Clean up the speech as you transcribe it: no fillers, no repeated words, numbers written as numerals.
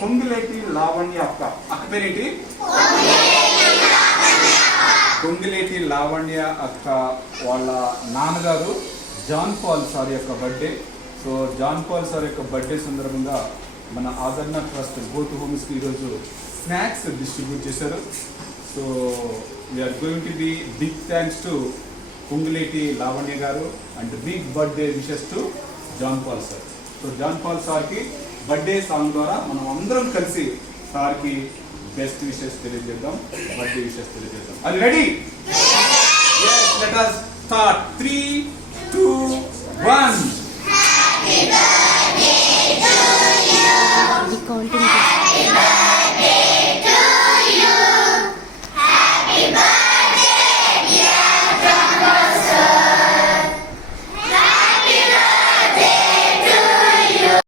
పొంగిలేటి లావణ్య అక్క. అక్క పేరేంటి? పొంగిలేటి లావణ్య అక్క వాళ్ళ నాన్నగారు జాన్ పాల్ సార్ యొక్క birthday. So John Paul sir యొక్క బర్త్డే సందర్భంగా మన ఆదరణ ట్రస్ట్ బోత్ హోమ్స్కి ఈరోజు స్నాక్స్ డిస్ట్రిబ్యూట్ చేశారు. So we are going to be big thanks to Pongileti Lavanya garu and big birthday wishes to John Paul sir. So John Paul సార్కి birthday song ద్వారా మనం అందరం కలిసి సార్కి బెస్ట్ విషెస్ తెలియజేద్దాం, బర్త్డే విషెస్ తెలియజేద్దాం. అది ready? Yes, let us start. 3, 2, 1.